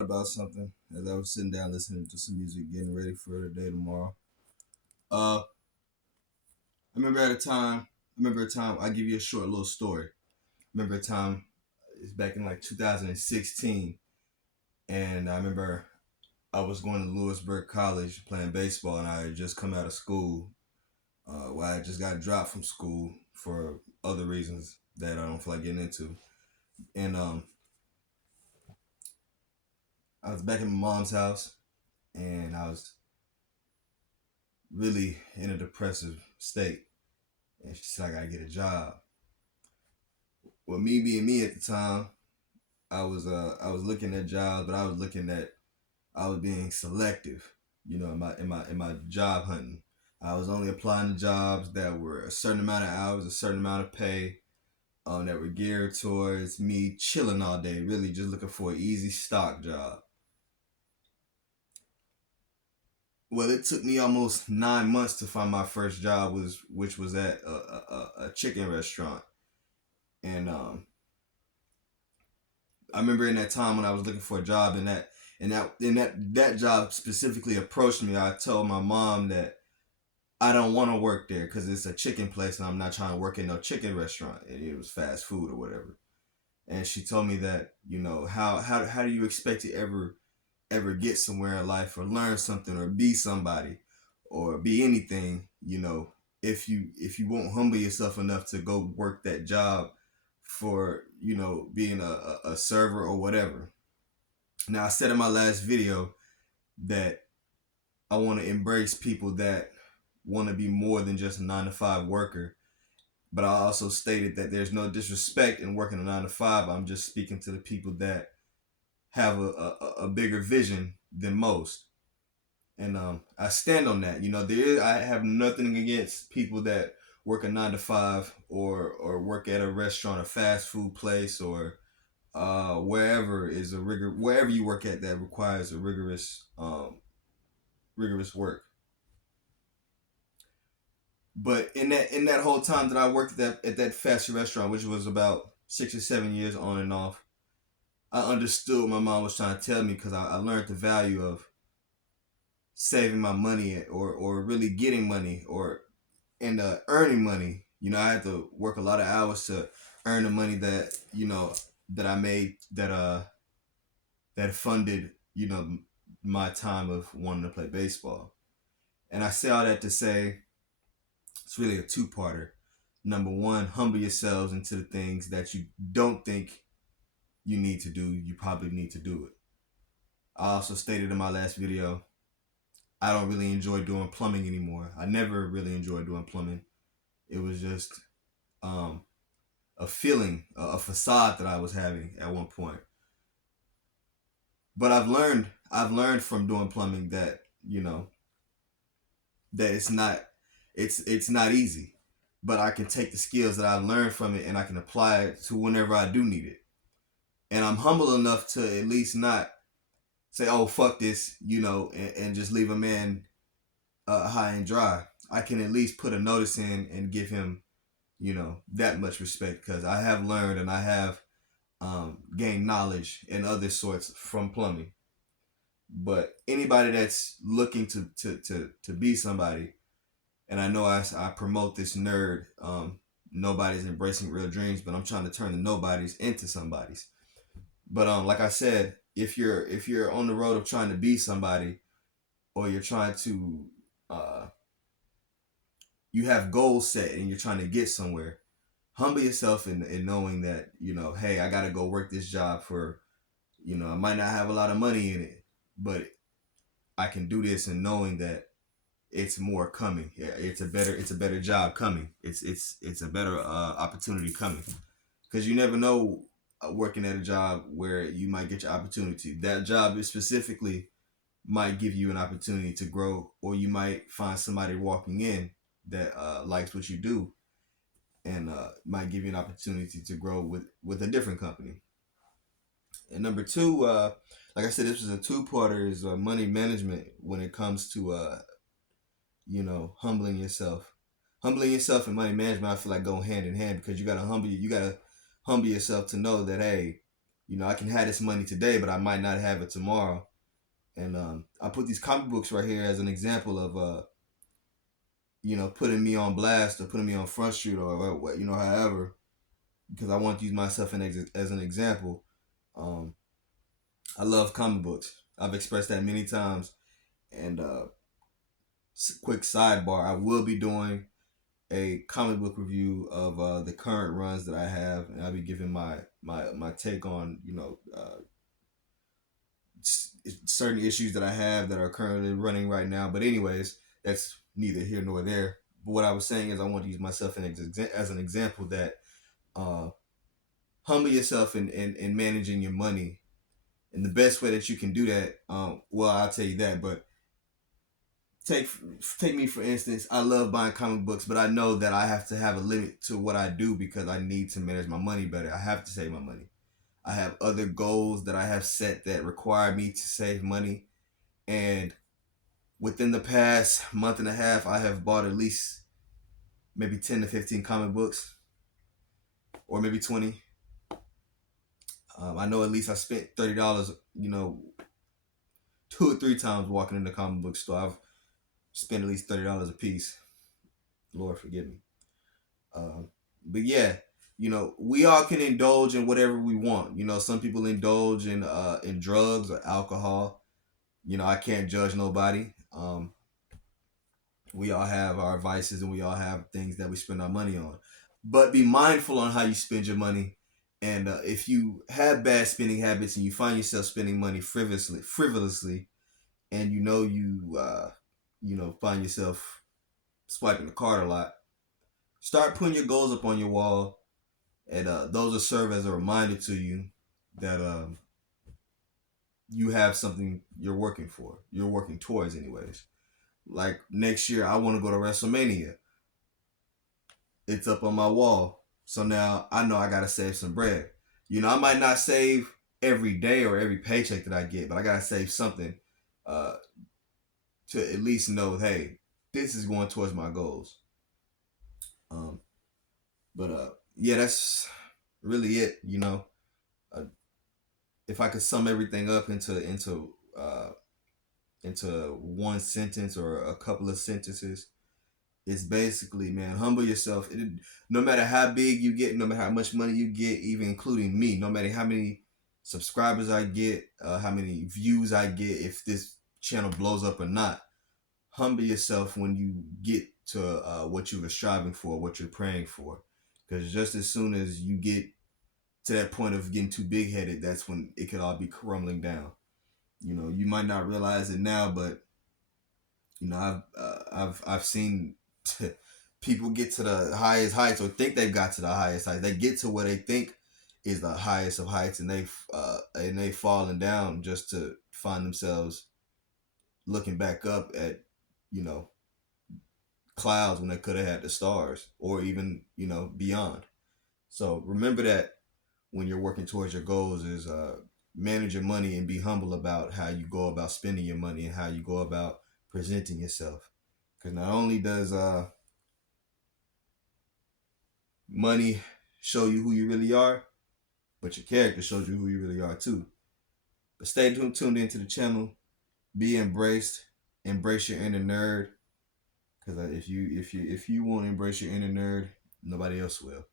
About something as I was sitting down listening to some music, getting ready for the day tomorrow. I remember at a time. I remember a time. I give you a short little story. Remember a time. It's back in like 2016, and I remember I was going to Lewisburg College playing baseball, and I had just come out of school. Where I just got dropped from school for other reasons that I don't feel like getting into. And I was back in my mom's house, and I was really in a depressive state. And she said I gotta get a job. Well, me being me at the time, I was looking at jobs, but I was being selective, in my job hunting. I was only applying to jobs that were a certain amount of hours, a certain amount of pay, that were geared towards me chilling all day, really just looking for an easy stock job. Well, it took me almost 9 months to find my first job, which was at a chicken restaurant, and I remember in that time when I was looking for a job, and that job specifically approached me. I told my mom that I don't want to work there because it's a chicken place, and I'm not trying to work in no chicken restaurant. It was fast food or whatever. And she told me that how do you expect to ever get somewhere in life or learn something or be somebody or be anything, if you won't humble yourself enough to go work that job for being a server or whatever. Now, I said in my last video that I want to embrace people that want to be more than just a 9 to 5 worker. But I also stated that there's no disrespect in working a 9 to 5. I'm just speaking to the people that have a bigger vision than most. And I stand on that. I have nothing against people that work a 9 to 5 or work at a restaurant, a fast food place, or wherever you work at that requires a rigorous work. But in that whole time that I worked at that fast food restaurant, which was about 6 or 7 years on and off, I understood what my mom was trying to tell me because I learned the value of saving my money or really getting money or and earning money. I had to work a lot of hours to earn the money that I made that funded my time of wanting to play baseball. And I say all that to say it's really a two-parter. Number one, humble yourselves into the things that you don't think you need to do. You probably need to do it. I also stated in my last video, I don't really enjoy doing plumbing anymore. I never really enjoyed doing plumbing. It was just um, a feeling, a facade that I was having at one point. But I've learned from doing plumbing that that it's not easy. But I can take the skills that I've learned from it and I can apply it to whenever I do need it. And I'm humble enough to at least not say, "Oh, fuck this," and just leave a man high and dry. I can at least put a notice in and give him, that much respect because I have learned and I have gained knowledge and other sorts from plumbing. But anybody that's looking to be somebody, and I know I promote this nerd. Nobody's embracing real dreams, but I'm trying to turn the nobodies into somebodies. But like I said, if you're on the road of trying to be somebody, or you're trying to uh, you have goals set and you're trying to get somewhere, humble yourself in knowing that hey, I gotta go work this job for I might not have a lot of money in it, but I can do this and knowing that it's more coming. Yeah, it's a better job coming. It's a better opportunity coming because you never know working at a job where you might get your opportunity. That job is specifically might give you an opportunity to grow, or you might find somebody walking in that likes what you do and might give you an opportunity to grow with a different company. And number two, like I said, this was a two-parter, is money management when it comes to humbling yourself. Humbling yourself and money management, I feel like go hand in hand because you gotta humble yourself to know that hey, I can have this money today, but I might not have it tomorrow. And I put these comic books right here as an example of putting me on blast or putting me on front street or what, however, because I want to use myself as an example. Um, I love comic books. I've expressed that many times. And quick sidebar, I will be doing a comic book review of the current runs that I have, and I'll be giving my take on certain issues that I have that are currently running right now. But anyways, that's neither here nor there. But what I was saying is I want to use myself as an example that uh, humble yourself in managing your money. And the best way that you can do that, well, I'll tell you that, but take me for instance. I love buying comic books, but I know that I have to have a limit to what I do because I need to manage my money better. I have to save my money. I have other goals that I have set that require me to save money. And within the past month and a half, I have bought at least maybe 10 to 15 comic books, or maybe 20. I know at least I spent $30, 2 or 3 times walking in the comic book store. I've spent at least $30 a piece. Lord forgive me. But yeah, we all can indulge in whatever we want. Some people indulge in drugs or alcohol. I can't judge nobody. We all have our vices and we all have things that we spend our money on. But be mindful on how you spend your money. And if you have bad spending habits and you find yourself spending money frivolously, and you find yourself swiping the card a lot, start putting your goals up on your wall, and those will serve as a reminder to you that you have something you're working for. You're working towards, anyways. Like next year, I want to go to WrestleMania. It's up on my wall. So now I know I gotta save some bread. I might not save every day or every paycheck that I get, but I gotta save something uh, to at least know, hey, this is going towards my goals. Um, but yeah, that's really it. Uh, if I could sum everything up into one sentence or a couple of sentences, it's basically, man, humble yourself. No matter how big you get, no matter how much money you get, even including me, no matter how many subscribers I get, how many views I get, if this channel blows up or not, humble yourself when you get to what you were striving for, what you're praying for. Because just as soon as you get to that point of getting too big headed, that's when it could all be crumbling down. You might not realize it now, but I've seen people get to the highest heights or think they've got to the highest heights. They get to where they think is the highest of heights, and they've fallen down just to find themselves looking back up at you know clouds when they could have had the stars or even beyond. So remember that when you're working towards your goals is manage your money and be humble about how you go about spending your money and how you go about presenting yourself. Because not only does money show you who you really are, but your character shows you who you really are too. But stay tuned into the channel. Be embraced. Embrace your inner nerd. Because if you won't embrace your inner nerd, nobody else will.